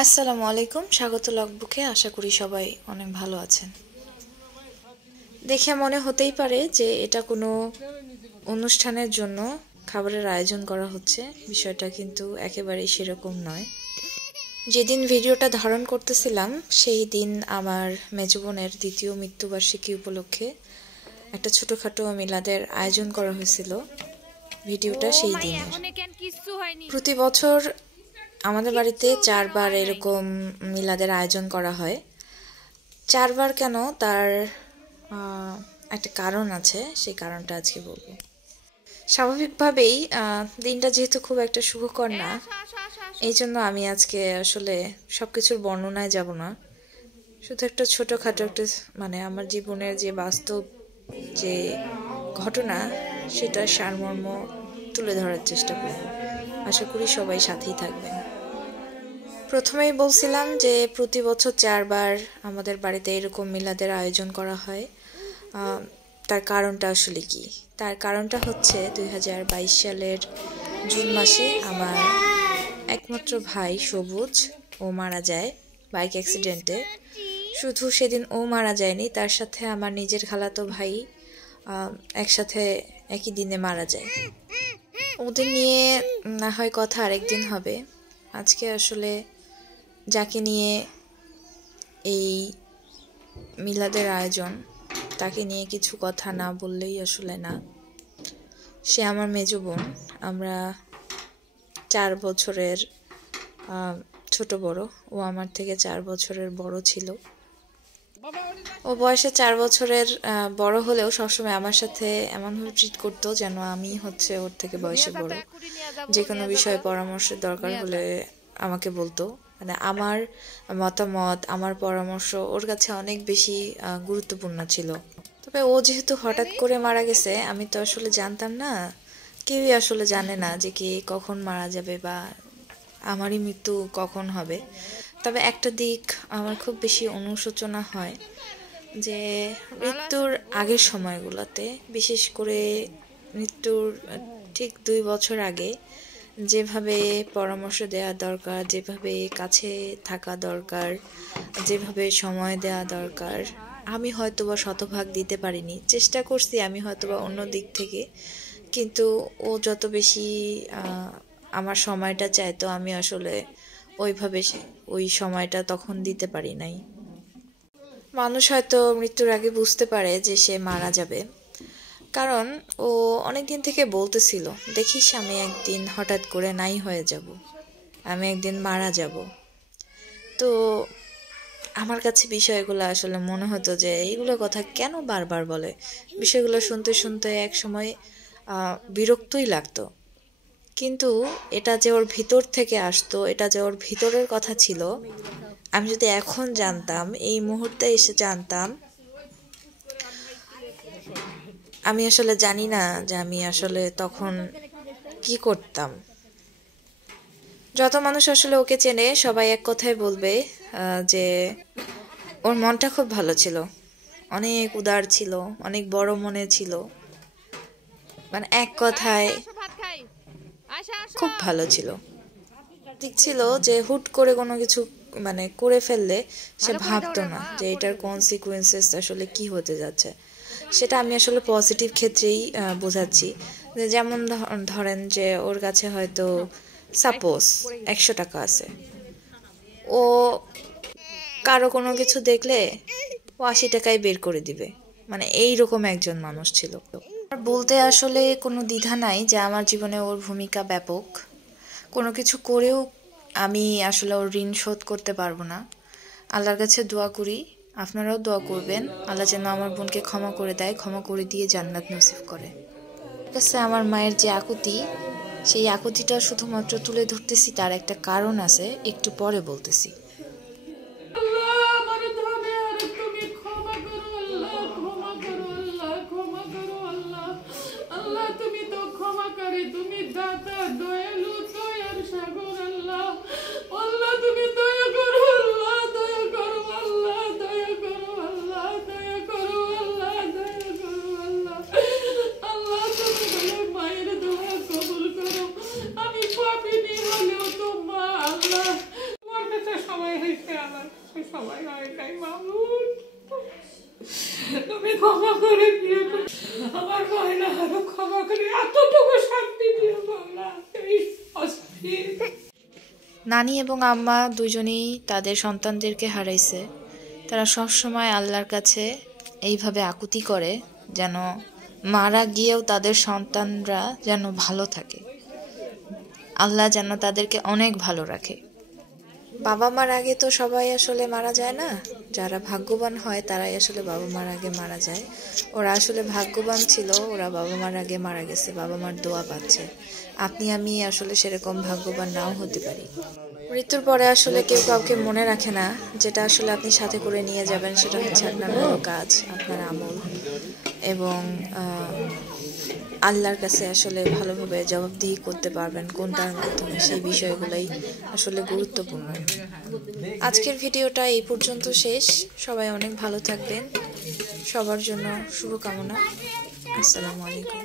আসসালামু আলাইকুম, স্বাগত লগবুকে। আশা করি সবাই অনেক ভালো আছেন। দেখে মনে হতেই পারে যে এটা কোনো অনুষ্ঠানের জন্য খাবারের আয়োজন করা হচ্ছে, বিষয়টা কিন্তু একেবারেই সেরকম নয়। যেদিন ভিডিওটা ধারণ করতেছিলাম সেই দিন আমার মেজো বোনের দ্বিতীয় মৃত্যুবার্ষিকী উপলক্ষে একটা ছোটখাটো মিলাদের আয়োজন করা হয়েছিল। ভিডিওটা সেই দিনের। প্রতি বছর আমাদের বাড়িতে 4 বার এরকম মিলাদের আয়োজন করা হয়। 4 বার কেন, তার একটা কারণ আছে, সেই কারণটা আজকে বলবো। স্বাভাবিকভাবেই দিনটা যেহেতু খুব একটা সুখকর না, এই জন্য আমি আজকে আসলে সবকিছুর বর্ণনায় যাব না, শুধু একটা ছোটোখাটো একটা আমার জীবনের যে বাস্তব যে ঘটনা সেটার সারমর্ম তুলে ধরার চেষ্টা করব। আশা করি সবাই সাথেই থাকবেন। প্রথমেই বলছিলাম যে প্রতি বছর 4 বার আমাদের বাড়িতে এরকম মিলাদের আয়োজন করা হয়। তার কারণটা আসলে কি? তার কারণটা হচ্ছে 2022 সালের জুন মাসে আমার একমাত্র ভাই সবুজ ও মারা যায় বাইক অ্যাক্সিডেন্টে। শুধু সেদিন ও মারা যায়নি, তার সাথে আমার নিজের খালাতো ভাই একসাথে একই দিনে মারা যায়। ওদের নিয়ে না হয় কথা আরেকদিন হবে। আজকে আসলে যাকে নিয়ে এই মিলাদের আয়োজন, তাকে নিয়ে কিছু কথা না বললেই আসলে না। সে আমার মেজো বোন। আমরা 4 বছরের ছোট বড়। ও আমার থেকে 4 বছরের বড় ছিল। ও বয়সে 4 বছরের বড় হলেও সবসময় আমার সাথে এমনভাবে ট্রিট করতো যেন আমি হচ্ছে ওর থেকে বয়সে বড়। যে কোনো বিষয়ে পরামর্শের দরকার হলে আমাকে বলতো। আমার মতামত, আমার পরামর্শ ওর কাছে অনেক বেশি গুরুত্বপূর্ণ ছিল। তবে ও যেহেতু হঠাৎ করে মারা গেছে, আমি তো আসলে জানতাম না, কেউই আসলে জানে না যে কে কখন মারা যাবে বা আমারই মৃত্যু কখন হবে। তবে একটা দিক আমার খুব বেশি অনুশোচনা হয় যে মৃত্যুর আগের সময়গুলোতে, বিশেষ করে মৃত্যুর ঠিক 2 বছর আগে যেভাবে পরামর্শ দেওয়া দরকার, যেভাবে কাছে থাকা দরকার, যেভাবে সময় দেওয়া দরকার, আমি হয়তোবা শতভাগ দিতে পারিনি। চেষ্টা করছি আমি হয়তোবা অন্য দিক থেকে, কিন্তু ও যত বেশি আমার সময়টা চাইতো, আমি আসলে ওইভাবে ওই সময়টা তখন দিতে পারি নাই। মানুষ হয়তো মৃত্যুর আগে বুঝতে পারে যে সে মারা যাবে, কারণ ও অনেকদিন থেকে বলতেছিল, দেখিস আমি একদিন হঠাৎ করে নাই হয়ে যাব, আমি একদিন মারা যাব। তো আমার কাছে বিষয়গুলো আসলে মনে হতো যে এইগুলো কথা কেন বারবার বলে। বিষয়গুলো শুনতে শুনতে এক সময় বিরক্তই লাগতো। কিন্তু এটা যে ওর ভিতর থেকে আসতো, এটা যে ওর ভিতরের কথা ছিল, আমি যদি এখন জানতাম, এই মুহূর্তে এসে জানতাম, আমি আসলে জানি না যে আমি আসলে তখন কি করতাম। যত মানুষ আসলে ওকে চেনে সবাই এক কথায় বলবে যে ওর মনটা খুব ভালো ছিল, অনেক উদার ছিল, অনেক বড় মনে ছিল, এক কথায় খুব ভালো ছিল। ঠিক ছিল যে হুট করে কোনো কিছু করে ফেললে সে ভাবতো না যে এটার কনসিকুয়েন্সেস আসলে কি হতে যাচ্ছে। সেটা আমি আসলে পজিটিভ ক্ষেত্রেই বোঝাচ্ছি। যেমন ধরেন যে ওর কাছে হয়তো সাপোজ 100 টাকা আছে, ও কারো কোনো কিছু দেখলে ও 80 টাকায় বের করে দিবে, এইরকম একজন মানুষ ছিল। বলতে আসলে কোনো দ্বিধা নাই যে আমার জীবনে ওর ভূমিকা ব্যাপক। কোনো কিছু করেও আমি আসলে ওর ঋণ শোধ করতে পারবো না। আল্লাহর কাছে দোয়া করি, আপনারাও দোয়া করবেন, আল্লাহ যেন আমার বোনকে ক্ষমা করে দেয়, ক্ষমা করে দিয়ে জান্নাত নসিব করে। কাছে আমার মায়ের যে আকুতি, সেই আকুতিটা শুধুমাত্র তুলে ধরতেছি, তার একটা কারণ আছে, একটু পরে বলতেছি। নানি এবং আম্মা দুজনেই তাদের সন্তানদেরকে হারাইছে। তারা সবসময় আল্লাহর কাছে এইভাবে আকুতি করে যেন মারা গিয়েও তাদের সন্তানরা যেন ভালো থাকে, আল্লাহ যেন তাদেরকে অনেক ভালো রাখে। বাবা মার আগে তো সবাই আসলে মারা যায় না, যারা ভাগ্যবান হয় তারাই আসলে বাবা মার আগে মারা যায়। ওরা আসলে ভাগ্যবান ছিল, ওরা বাবা মার আগে মারা গেছে, বাবা মার দোয়া পাচ্ছে। আপনি আমি আসলে সেরকম ভাগ্যবান নাও হতে পারি। মৃত্যুর পরে আসলে কেউ কাউকে মনে রাখে না, যেটা আসলে আপনি সাথে করে নিয়ে যাবেন সেটা হচ্ছে আপনার ভালো কাজ, আপনার আমল, এবং আল্লাহর কাছে আসলে ভালোভাবে জবাবদিহি করতে পারবেন কোনটার মাধ্যমে, সেই বিষয়গুলোই আসলে গুরুত্বপূর্ণ। আজকের ভিডিওটা এই পর্যন্ত শেষ। সবাই অনেক ভালো থাকবেন, সবার জন্য শুভকামনা। আসসালামু আলাইকুম।